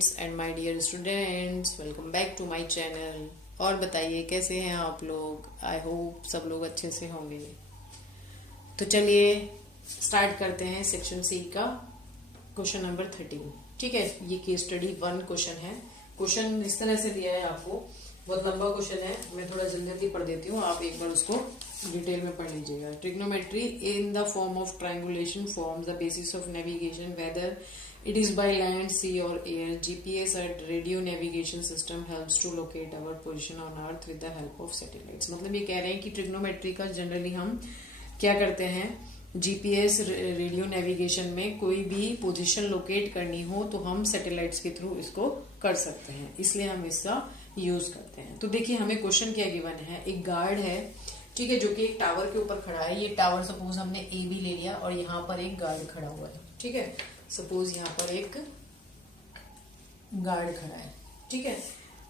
classmates and my dear students, welcome back to my channel। और बताइए कैसे हैं आप लोग। आई होप सब लोग अच्छे से होंगे। तो चलिए स्टार्ट करते हैं सेक्शन सी का क्वेश्चन नंबर 13। ठीक है, ये केस स्टडी 1 क्वेश्चन है। क्वेश्चन इस तरह से दिया है आपको, बहुत लंबा क्वेश्चन है, मैं थोड़ा जल्दी पढ़ देती हूँ, आप एक बार उसको डिटेल में पढ़ लीजिएगा। Trigonometry in the form of triangulation forms the basis of navigation whether it is by land, sea or air. GPS and radio navigation system helps to locate our position on earth with the help of satellites। मतलब ये कह रहे हैं कि trigonometry का generally हम क्या करते हैं, जीपीएस रेडियो नेविगेशन में कोई भी पोजीशन लोकेट करनी हो तो हम सैटेलाइट्स के थ्रू इसको कर सकते हैं, इसलिए हम इसका यूज करते हैं। तो देखिए हमें क्वेश्चन क्या गिवन है, एक गार्ड है, ठीक है, जो कि एक टावर के ऊपर खड़ा है। ये टावर सपोज हमने ए बी ले लिया और यहाँ पर एक गार्ड खड़ा हुआ है। ठीक है, सपोज यहाँ पर एक गार्ड खड़ा है, ठीक है,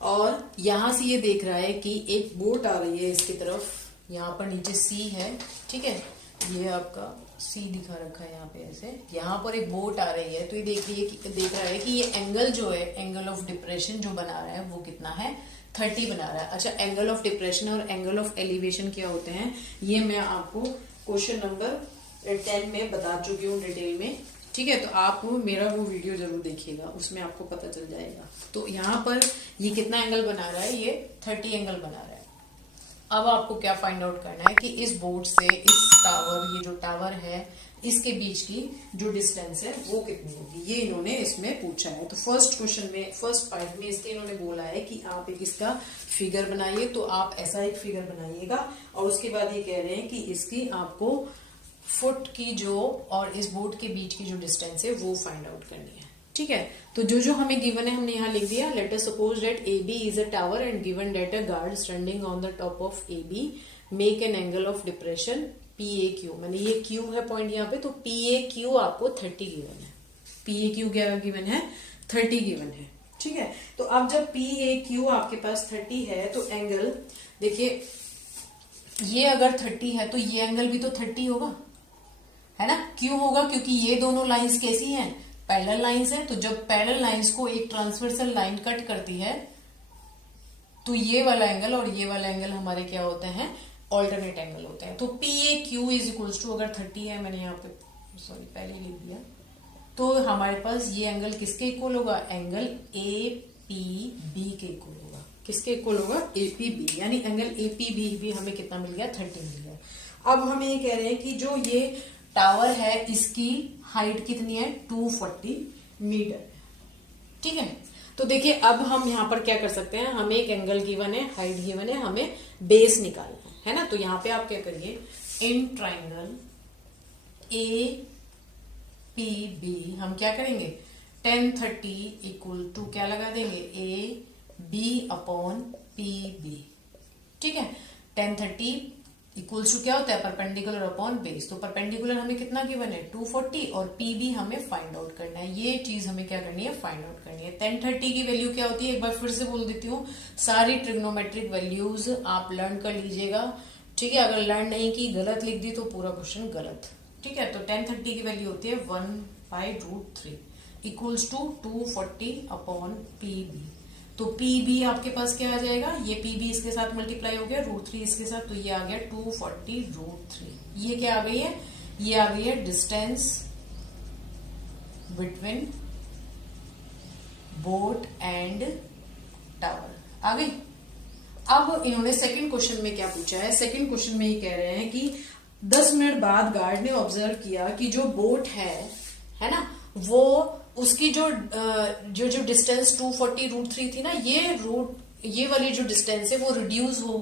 और यहां से ये देख रहा है कि एक बोट आ रही है इसकी तरफ। यहाँ पर नीचे सी है, ठीक है, ये आपका सी दिखा रखा है यहाँ पे ऐसे। यहाँ पर एक बोट आ रही है, तो ये देख रहा है कि ये एंगल जो है, एंगल ऑफ डिप्रेशन जो बना रहा है वो कितना है, 30 बना रहा है। अच्छा, एंगल ऑफ डिप्रेशन और एंगल ऑफ एलिवेशन क्या होते हैं ये मैं आपको क्वेश्चन नंबर 10 में बता चुकी हूँ डिटेल में। ठीक है, तो आप मेरा वो वीडियो जरूर देखिएगा, उसमें आपको पता चल जाएगा। तो यहाँ पर ये कितना एंगल बना रहा है, ये 30 एंगल बना रहा है। अब आपको क्या फाइंड आउट करना है कि इस बोर्ड से इस टावर, ये जो टावर है इसके बीच की जो डिस्टेंस है वो कितनी होगी, ये इन्होंने इसमें पूछा है। तो फर्स्ट क्वेश्चन में, फर्स्ट पार्ट में इसके इन्होंने बोला है कि आप एक इसका फिगर बनाइए, तो आप ऐसा एक फिगर बनाइएगा और उसके बाद ये कह रहे हैं कि इसकी आपको फुट की जो और इस बोट के बीच की जो डिस्टेंस है वो फाइंड आउट करनी है। ठीक है, तो जो हमें गिवन है हमने यहाँ लिख दिया। Let us suppose that A B is a tower and given that a guard standing on the top of A B make an angle of depression P A Q. मैंने ये क्यू है point यहाँ पे, तो P A Q आपको 30 given है। P A Q क्या given है, 30 गिवन है। ठीक है, तो अब जब पी ए क्यू आपके पास 30 है तो एंगल देखिए, ये अगर 30 है तो ये एंगल भी तो 30 होगा, है ना। क्यों होगा, क्योंकि ये दोनों लाइंस कैसी हैं, पैरेलल लाइंस है। तो जब पैरेलल लाइंस को एक ट्रांसवर्सल लाइन कट करती है तो ये वाला एंगल और ये वाला एंगल हमारे क्या होते हैं, ऑल्टरनेट एंगल होते हैं। तो P A Q is equals to, अगर 30 है, मैंने यहाँ पे सॉरी पहले लिख दिया, तो हमारे पास ये एंगल किसके इक्वल होगा, एंगल ए पी बी के इक्वल होगा। किसके इक्वल होगा, ए पी बी, यानी एंगल ए पी बी भी हमें कितना मिल गया, 30 मिल गया। अब हमें ये कह रहे हैं कि जो ये टावर है इसकी हाइट कितनी है, 240 मीटर। ठीक है, तो देखिए अब हम यहाँ पर क्या कर सकते हैं, हमें एक एंगल गिवन है, हाइट गिवन है, हमें बेस निकालना है ना। तो यहाँ पे आप क्या करिए, in triangle A P B हम क्या करेंगे, 1030 इक्वल टू क्या लगा देंगे, A B upon P B. ठीक है, 1030 इक्वल्स टू क्या होता है, परपेंडिकुलर अपॉन बेस। तो परपेंडिकुलर हमें कितना गिवन है, 240, और पी भी हमें फाइंड आउट करना है। ये चीज हमें क्या करनी है, फाइंड आउट करनी है। 1030 की वैल्यू क्या होती है, एक बार फिर से बोल देती हूँ, सारी ट्रिग्नोमेट्रिक वैल्यूज आप लर्न कर लीजिएगा। ठीक है, अगर लर्न नहीं की, गलत लिख दी तो पूरा क्वेश्चन गलत। ठीक है, तो 1030 की वैल्यू होती है 1/√3 equals to 240 upon P B. तो पी बी आपके पास क्या आ जाएगा, ये पी बी इसके साथ मल्टीप्लाई हो गया, √3 इसके साथ, तो ये आ गया 240√3। ये क्या आ गई है, ये आ गई है distance between boat and tower, आ गई। अब इन्होंने सेकंड क्वेश्चन में क्या पूछा है, सेकंड क्वेश्चन में ये कह रहे हैं कि 10 मिनट बाद गार्ड ने ऑब्जर्व किया कि जो बोट है ना, वो उसकी जो डिस्टेंस 240√3 थी ना, ये वाली जो डिस्टेंस है वो रिड्यूस हो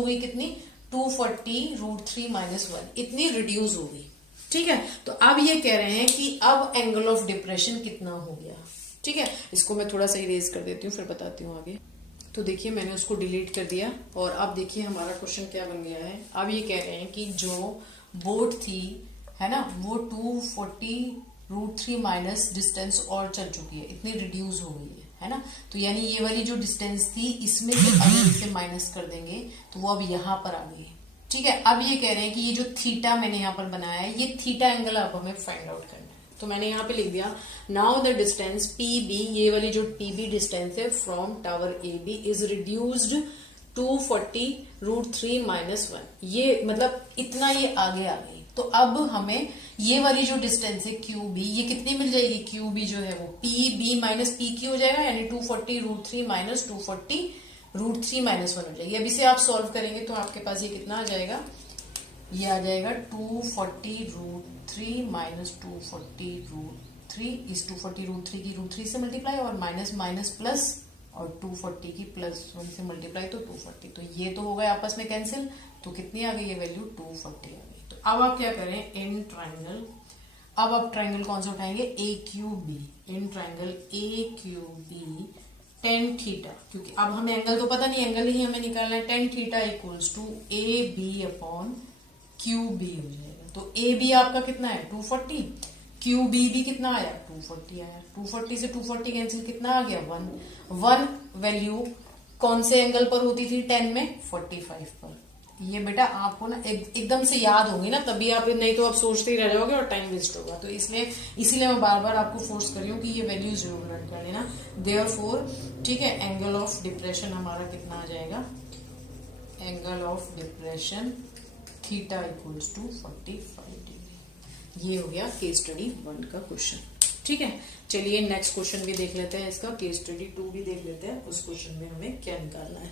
गई कितनी, 240√3 - 1, इतनी रिड्यूस हो गई। ठीक है, तो अब ये कह रहे हैं कि अब एंगल ऑफ डिप्रेशन कितना हो गया। ठीक है, इसको मैं थोड़ा सा इरेज कर देती हूँ, फिर बताती हूँ आगे। तो देखिए मैंने उसको डिलीट कर दिया और अब देखिए हमारा क्वेश्चन क्या बन गया है। अब ये कह रहे हैं कि जो बोट थी, है ना, वो 240√3 माइनस डिस्टेंस और चल चुकी है, इतनी रिड्यूस हो गई है ना। तो यानी ये वाली जो डिस्टेंस थी, इसमें से अगर इसे माइनस कर देंगे तो वो अब यहाँ पर आ गई। ठीक है, अब ये कह रहे हैं कि ये जो थीटा मैंने यहाँ पर बनाया है, ये थीटा एंगल अब हमें फाइंड आउट करना है। तो मैंने यहाँ पे लिख दिया now the distance P B, ये वाली जो पी बी डिस्टेंस है from tower A B is reduced 240√3 -1। ये मतलब इतना ये आगे आ गई। तो अब हमें ये वाली जो डिस्टेंस है क्यू बी, ये कितनी मिल जाएगी? क्यू बी जो है वो P B minus P Q हो जाएगा, यानी 240√3 - 240√3 -1 हो जाएगी। अब इसे आप सॉल्व करेंगे तो आपके पास ये कितना आ जाएगा? ये आ जाएगा 240√3 - 240√3 इस 240√3 की √3 से मल्टीप्लाई और माइनस माइनस प्लस और 240 की +1 से मल्टीप्लाई तो 240। तो ये तो हो गए आपस में कैंसिल, तो कितनी आ गई ये वैल्यू? 240 आ गई। तो अब आप क्या करें? इन ट्राइंगल, अब आप ट्राइंगल कौन सा उठाएंगे? A Q B. In triangle A Q B tan theta, क्योंकि अब हमें एंगल तो पता नहीं, एंगल ही हमें निकालना है। tan theta equals to A B upon Q B हो जाएगा। तो ए बी आपका कितना है? 240। क्यू बी भी कितना आया? 240 आया। 240 से 240 कैंसिल, कितना आ गया? 1 वैल्यू कौन से एंगल पर होती थी 10 में? 45 पर। ये बेटा आपको ना एकदम से याद होगी ना, तभी आप, नहीं तो आप सोचते ही रह जाओगे और टाइम वेस्ट होगा। तो इसलिए इसीलिए मैं बार बार आपको फोर्स कर रही हूँ कि ये वैल्यू जरूर नोट कर लेना। देयरफॉर ठीक है, एंगल ऑफ डिप्रेशन हमारा कितना आ जाएगा? Angle of depression theta equals to 45 degree. ये हो गया केस स्टडी 1 का क्वेश्चन। ठीक है, चलिए नेक्स्ट क्वेश्चन भी देख लेते हैं, इसका केस स्टडी 2 भी देख लेते हैं, उस क्वेश्चन में हमें क्या निकालना है।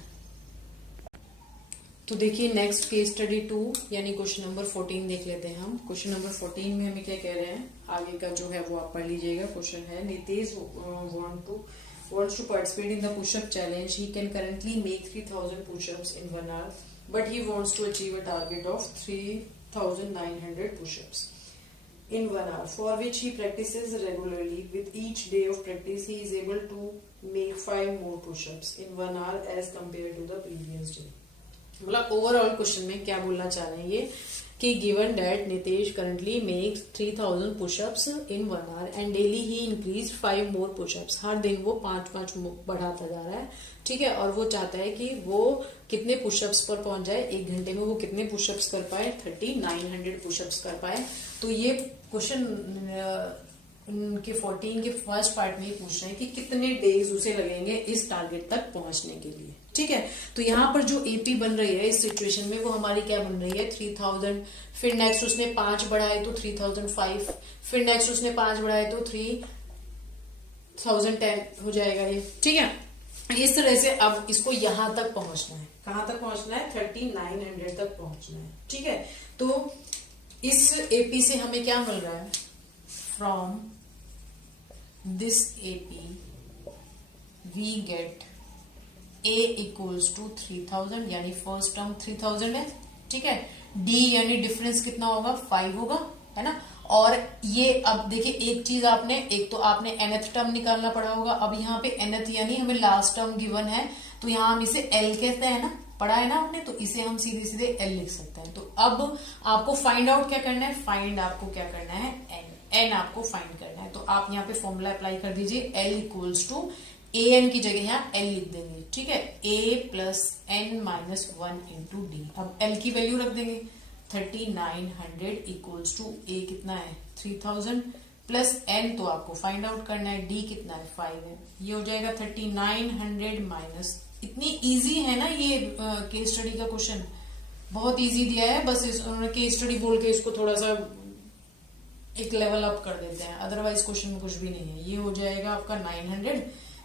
तो देखिए नेक्स्ट केस स्टडी 2 यानी क्वेश्चन नंबर 14 देख लेते हैं हम। क्वेश्चन नंबर 14 में हमें क्या कह रहे हैं, आगे का जो है वो आप पढ़ लीजिएगा। क्वेश्चन है Nitesh wants to participate in the push-up challenge. He can currently make 3000 push-ups in 1 hour, but he wants to achieve a target of 3900 push-ups in 1 hour, for which he practices regularly. With each day of practice, he is able to make 5 more push-ups in 1 hour as compared to the previous day. मतलब overall question में क्या बोलना चाह रहे हैं ये कि given that Nitesh currently makes 3000 pushups in 1 hour and daily he increase 5 more pushups. हर दिन वो 5-5 बढ़ाता जा रहा है। ठीक है, और वो चाहता है कि वो कितने पुशअप्स पर पहुंच जाए, 1 घंटे में वो कितने पुशअप्स कर पाए? 3900 पुशअप्स कर पाए। तो ये क्वेश्चन उनके 14 के फर्स्ट पार्ट में ही पूछ रहे हैं कि कितने डेज उसे लगेंगे इस टारगेट तक पहुंचने के लिए। ठीक है, तो यहाँ पर जो एपी बन रही है इस सिचुएशन में वो हमारी क्या बन रही है? 3000। फिर नेक्स्ट उसने 5 बढ़ाए तो 3005। फिर नेक्स्ट उसने 5 बढ़ाए तो 3010 हो जाएगा ये। ठीक है, इस तरह से अब इसको यहां तक पहुंचना है। कहां तक पहुंचना है? 3900 तक पहुंचना है। ठीक है, तो इस एपी से हमें क्या मिल रहा है? From this AP we get A equals to 3000, यानी फर्स्ट टर्म 3000 है। ठीक है, D यानी डिफरेंस कितना होगा? 5 होगा, है ना। और ये अब देखिए एक चीज आपने, एक तो आपने nth टर्म निकालना पड़ा होगा। अब यहाँ पे nth यानी हमें लास्ट टर्म गिवन है, तो यहाँ हम इसे L कहते हैं ना, पढ़ा है ना आपने, तो इसे हम सीधे सीधे L लिख सकते हैं। तो अब आपको फाइंड आउट क्या करना है? फाइंड आपको क्या करना है? n आपको फाइंड करना है। तो आप यहाँ पे फॉर्मूला अप्लाई कर दीजिए। L इक्वल्स टू an की जगह यहाँ L लिख देंगे। ठीक है, a plus n minus 1 into D. अब L की वैल्यू रख देंगे 3900 इक्वल्स टू a कितना है? 3000 प्लस n तो आपको फाइंड आउट करना है, d कितना है? 5 है। ये हो जाएगा 3900 माइनस, इतनी इजी है ना ये केस स्टडी का क्वेश्चन, बहुत इजी दिया है। बस उन्होंने केस स्टडी बोल के इसको थोड़ा सा एक लेवल अप कर देते हैं, अदरवाइज क्वेश्चन में कुछ भी नहीं है। ये हो जाएगा आपका 900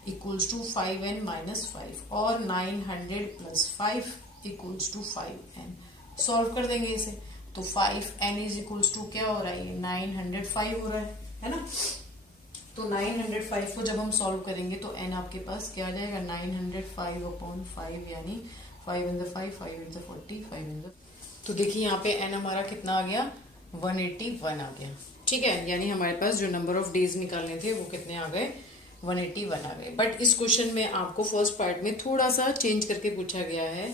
इक्वल्स टू 5n माइनस 5 और 900 plus 5 equals to 5n। Solve कर देंगे इसे, तो 5n इज इक्वल्स टू क्या हो रहा है? 905 हो रहा है ना। तो 905 को जब हम सॉल्व करेंगे तो n आपके पास क्या आ जाएगा? 905 अपॉन 5 यानी 5 in the 5, 5 in the 40, 5 in the। तो देखिए यहाँ पे n हमारा कितना आ गया? 181 आ गया। ठीक है, यानी हमारे पास जो नंबर ऑफ डेज निकालने थे वो कितने आ गए? 181 आ गए। बट इस क्वेश्चन में आपको फर्स्ट पार्ट में थोड़ा सा चेंज करके पूछा गया है।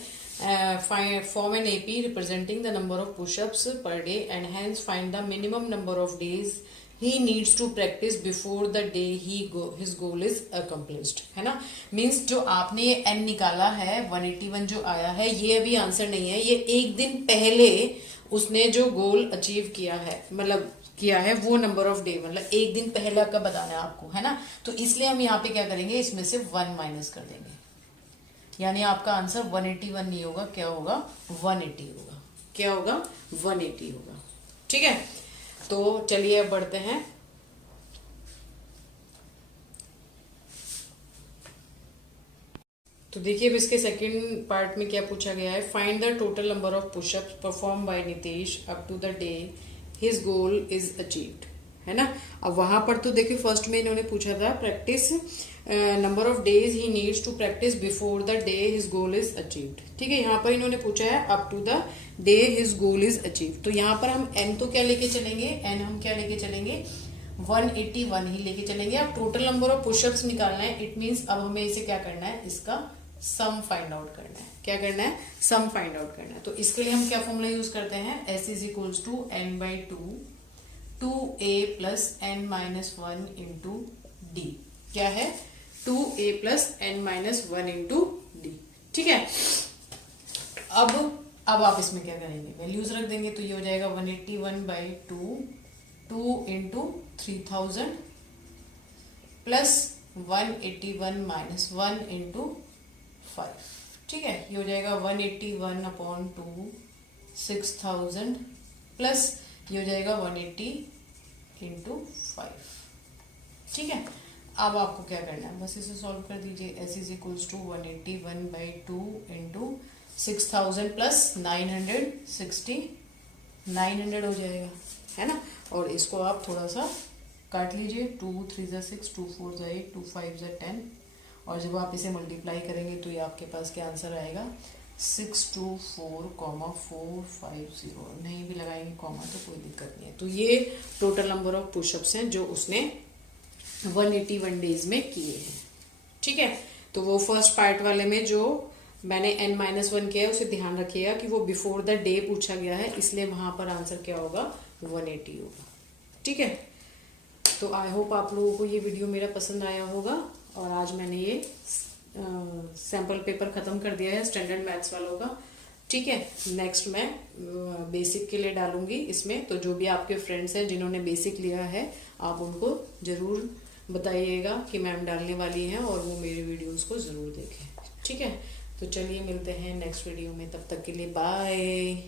Form an AP representing the number of pushups per day and hence find the minimum number of days he needs to practise before the day his goal is accomplished, है ना। Means जो आपने ये n निकाला है 181 जो आया है, ये अभी आंसर नहीं है, ये एक दिन पहले उसने जो गोल अचीव किया है, मतलब किया है वो नंबर ऑफ डे, मतलब एक दिन पहला का बताना है आपको, है ना। तो इसलिए हम यहाँ पे क्या करेंगे, इसमें से 1 माइनस कर देंगे, यानी आपका आंसर 181 नहीं होगा, क्या होगा 180 होगा, क्या होगा 180 होगा। ठीक है, तो चलिए अब बढ़ते हैं। तो देखिए अब इसके सेकंड पार्ट में क्या पूछा गया है, find the total number of pushups perform by Nitesh up to the day his goal is achieved, है ना। अब वहां पर तो देखिए फर्स्ट में इन्होंने पूछा था practice number of days he needs to practise before the day his goal is achieved. ठीक है, यहाँ पर इन्होंने पूछा है up to the day his goal is achieved. तो यहाँ पर हम एन तो क्या लेके चलेंगे, एन हम क्या लेके चलेंगे 181 ही लेके चलेंगे। अब टोटल नंबर ऑफ पुशअप्स निकालना है, इट मीन्स अब हमें इसे क्या करना है, इसका सम फाइंड आउट करना है। क्या करना है, सम फाइंड आउट करना है। तो इसके लिए हम क्या फॉर्मूला यूज करते हैं, S is equals to n by 2a plus n minus 1 into d. क्या है, 2a plus n minus 1 into d. ठीक है, अब आप इसमें क्या करेंगे, वैल्यूज रख देंगे। तो ये हो जाएगा 181 by 2 into 3000 plus 181 minus 1 into 5। ठीक है, ये हो जाएगा 181 अपॉन 2 6000 प्लस ये हो जाएगा 180 इंटू 5। ठीक है, अब आपको क्या करना है, बस इसे सॉल्व कर दीजिए। S is equals to 181 by 2 into 6000 plus 960 900 हो जाएगा, है ना। और इसको आप थोड़ा सा काट लीजिए, 2 3 ज़ा 6, 2 4 ज़ा 8, 2 5 ज़ा 10। और जब आप इसे मल्टीप्लाई करेंगे तो ये आपके पास क्या आंसर आएगा, 624,450। नहीं भी लगाएंगे कॉमा तो कोई दिक्कत नहीं है। तो ये टोटल नंबर ऑफ पुशअप्स हैं जो उसने 181 डेज में किए हैं। ठीक है, तो वो फर्स्ट पार्ट वाले में जो मैंने n-1 किया है उसे ध्यान रखिएगा कि वो बिफोर द डे पूछा गया है, इसलिए वहां पर आंसर क्या होगा 180 होगा। ठीक है, तो आई होप आप लोगों को ये वीडियो मेरा पसंद आया होगा। और आज मैंने ये सैम्पल पेपर खत्म कर दिया है स्टैंडर्ड मैथ्स वालों का। ठीक है, नेक्स्ट मैं बेसिक के लिए डालूंगी इसमें। तो जो भी आपके फ्रेंड्स हैं जिन्होंने बेसिक लिया है आप उनको जरूर बताइएगा कि मैम डालने वाली हैं और वो मेरे वीडियोस को जरूर देखें। ठीक है, तो चलिए मिलते हैं नेक्स्ट वीडियो में, तब तक के लिए बाय।